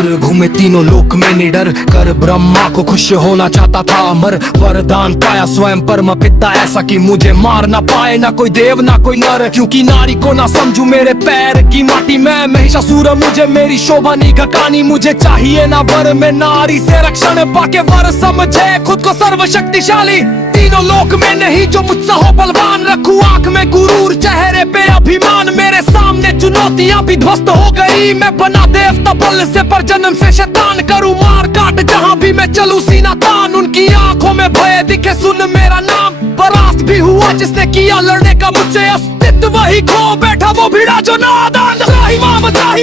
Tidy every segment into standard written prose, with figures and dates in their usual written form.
महिषासुर घूमे तीनों लोक में निडर कर ब्रह्मा को खुश होना चाहता था अमर। वरदान पाया स्वयं परम पिता ऐसा कि मुझे मार ना पाए ना कोई देव ना कोई नर। क्योंकि नारी को ना समझू मेरे पैर की माटी में महिषासुर मुझे मेरी शोभा नहीं घटानी। मुझे चाहिए ना वर में नारी से रक्षण पाके वर समझे खुद को सर्वशक्तिशाली। तीनों लोक में नहीं जो मुझसे हो बलवान, रखूं आंख में गुरूर चेहरे पे अभिमान। मेरे सामने चुनौतियां भी ध्वस्त हो गई, मैं बना देवता बल से पर जन्म से शैतान। करूं मार काट जहां भी मैं चलूं सीना तान। उनकी आंखों में भय दिखे सुन मेरा नाम। परास्त भी हुआ जिसने किया लड़ने का मुझसे अस्तित्व, वही खो बैठा वो भिड़ा जो नादान। त्राही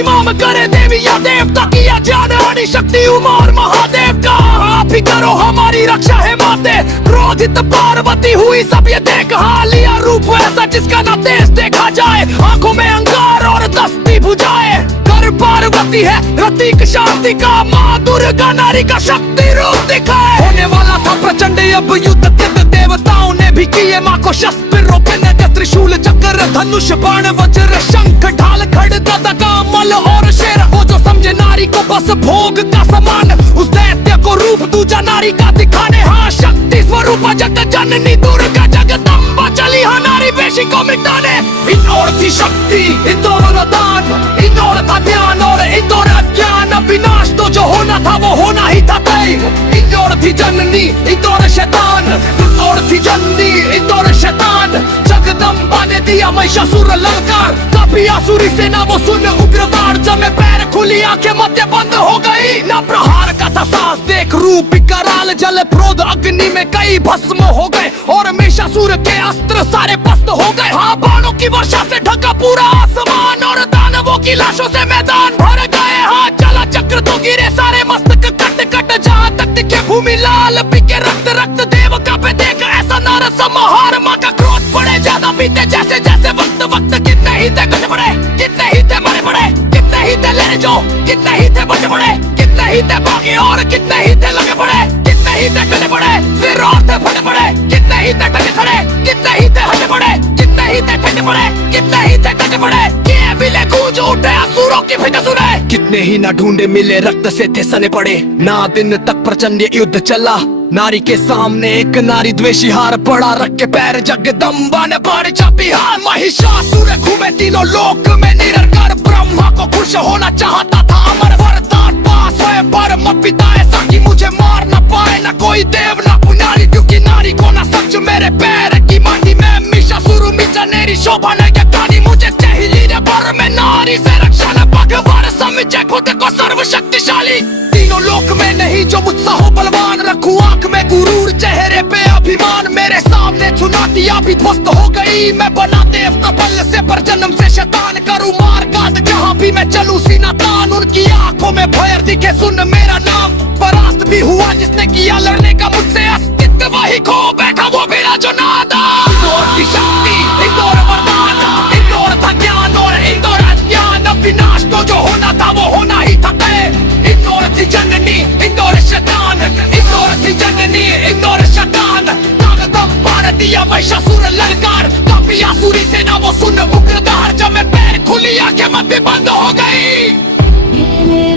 माम करे देवी या देवता किया जान आनी शक्ति उमर महादेव का। आप ही करो हमारी रक्षा है माते, क्रोधित पार्वती हुई सब ये देख। लिया रूप ऐसा जिसका ना तेज देखा जाए, आंखों में अंगार और दस्ती बुझाए। कर पार्वती है रतिक शांति का, माँ दुर्गा नारी का शक्ति रूप दिखाए। होने वाला था प्रचंड अब युद्ध, देवताओं ने भी किए माँ को शस्त्र रोके नगर। त्रिशूल चक्र धनुष बाण वज्र शंख ढाल खड़ग कमल और शेर। वो जो समझे नारी को बस भोग का समान, उस दैत्य को रूप दूजा नारी का दिखाने। हाँ शक्ति स्वरूप जगत जननी दुर्गा जगदम्बा चली हाँ नारी पेशी को मिटाने। इंदौर थी शक्ति इंदौर वरदान, इंदौर था ध्यान और इंदौर अज्ञान। विनाश तो जो होना था वो होना ही था तय। इंदौर थी जननी इंदौर शैतान, इंदौर थी जननी इंदौर शैतान। जगदम्बा ने दिया महिषासुर ललकार, काफी आसुरी सेना वो सुन उग्रवार। जमे पैर खुली आंखें मध्य बंद हो गई, ना प्रहार का था साहस देख रूप कराल। जल प्रोध अग्नि में कई भस्म हो गए और महिषासुर के अस्त्र सारे पस्त हो गए। हाँ बाणों की वर्षा से ढका पूरा आसमान और दानवों की लाशों से मैदान भर गए। हाँ चला चक्र तो गिरे सारे मस्तक कट कट, जहाँ तक दिखे भूमि लाल पिके रक्त रक्त। देव का पे देख ऐसा नर संहार, माँ का क्रोध पड़े ज्यादा बीते जैसे जैसे वक्त वक्त। कितने ही थे गज पड़े, कितने ही थे मरे पड़े, कितने ही थे ले जो, कितने ही थे बच पड़े, कितने ही थे बाकी और कितने ही थे लगे पड़े। कितने ही थे गले पड़े सिर और थे फटे पड़े, कितने ही थे टके खड़े, कितने ही थे हटे पड़े, कितने ही थे ठंडे पड़े, कितने ही थे टके पड़े। ये मिले गूंज उठे असुरों की फिक्र सुने। कितने ही ना ढूंढे मिले रक्त से थे सने पड़े, ना दिन तक प्रचंड युद्ध चला। नारी के सामने एक नारी द्वेषी हार पड़ा, रख के पैर जगदम्बा ने बाण चापी हार। महिषासुर घूमे तीनों लोक में निरंकार, ब्रह्मा को खुश होना चाहता था अमर। वरदान पास स्वयं परम पिता ऐसा कि मुझे मार ना पाए ना कोई देव ना कोई नारी। क्योंकि नारी को ना समझ मेरे पैर की माटी में, महिषासुर मिचनेरी शोभा ने क्या कहानी। मुझे चाहिए रे वर में नारी से रक्षा न भगवान समझे खुद को सर्वशक्तिशाली। तीनों लोक में नहीं जो मुझसे हो बलवान, रखूं आंख में गुरूर चेहरे पे अभिमान। मेरे सामने चुनौतियां भी ध्वस्त हो गई, मैं बना देवता बल से पर जन्म से शैतान। करूं मार काट जहां भी मैं चलूं सीना तान। उनकी आंखों में भय दिखे सुन मेरा नाम। परास्त भी हुआ जिसने किया लड़ने का मुझसे अस्तित्व, वही खो बैठा वो भिड़ा जो नादान। इंदौर की शक्ति इंदौर वरदान, इंदौर था ज्ञान और इंदौर अज्ञान। विनाश तो जो होना था वो होना ही था तय। इंदौर थी जननी इंदौर शैतान, इंदौर थी जननी इंदौर शैतान। जगदम्बा ने दिया महिषासुर ललकार, काफी आसुरी सेना वो सुन उग्रदार। जमे पैर खुली आंखें मध्य बंद हो गई।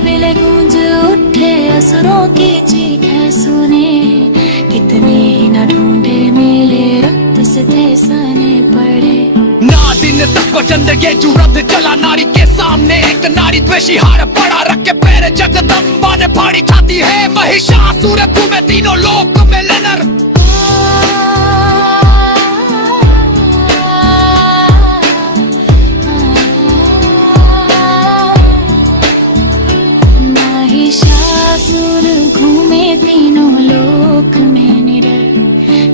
विले गूंज उठे असुरों की चीखें सुने, कितने ही न ढूंढे मिले रक्त से थे सने पड़े। ना दिन तक प्रचंड ये जुर्रत चला, नारी के सामने एक नारी द्वेषी हार पड़ा। रख के पैर जगदम्बा ने फाड़ी छाती है, महिषासुर घूमे तीनों लोक में लनर। महिषासुर घूमे तीनों लोक में निडर,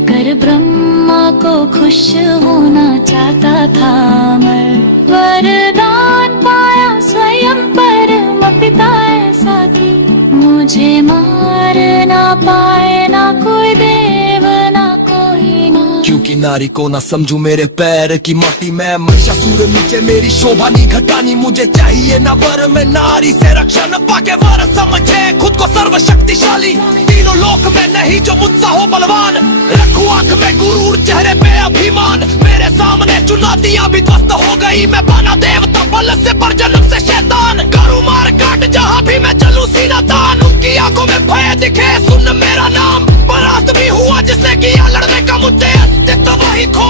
कर ब्रह्मा को खुश होना चाहता था अमर। वरदान पाया स्वयं परम पिता ऐसा कि मुझे मार ना पाए ना कोई देव ना कोई ना। क्योंकि नारी को ना समझू मेरे पैर की माटी में, महिषासुर नीचे मेरी शोभा नहीं घटानी। मुझे चाहिए ना वर में नारी से रक्षा न पाके वर समझे खुद को सर्वशक्तिशाली। तीनों लोक में नहीं जो मुझसे हो बलवान, रखूं आंख में गुरूर चेहरे पे अभिमान। मेरे सामने चुनौतियां भी ध्वस्त हो गई, मैं बना देवता केवल से पर जन्म से शैतान करूँ मार काट जहाँ भी मैं चलूँ सीना तान उनकी आंखों में भय दिखे सुन मेरा नाम परास्त भी हुआ जिसने किया लड़ने का मुद्दे अस्तित्व वही खो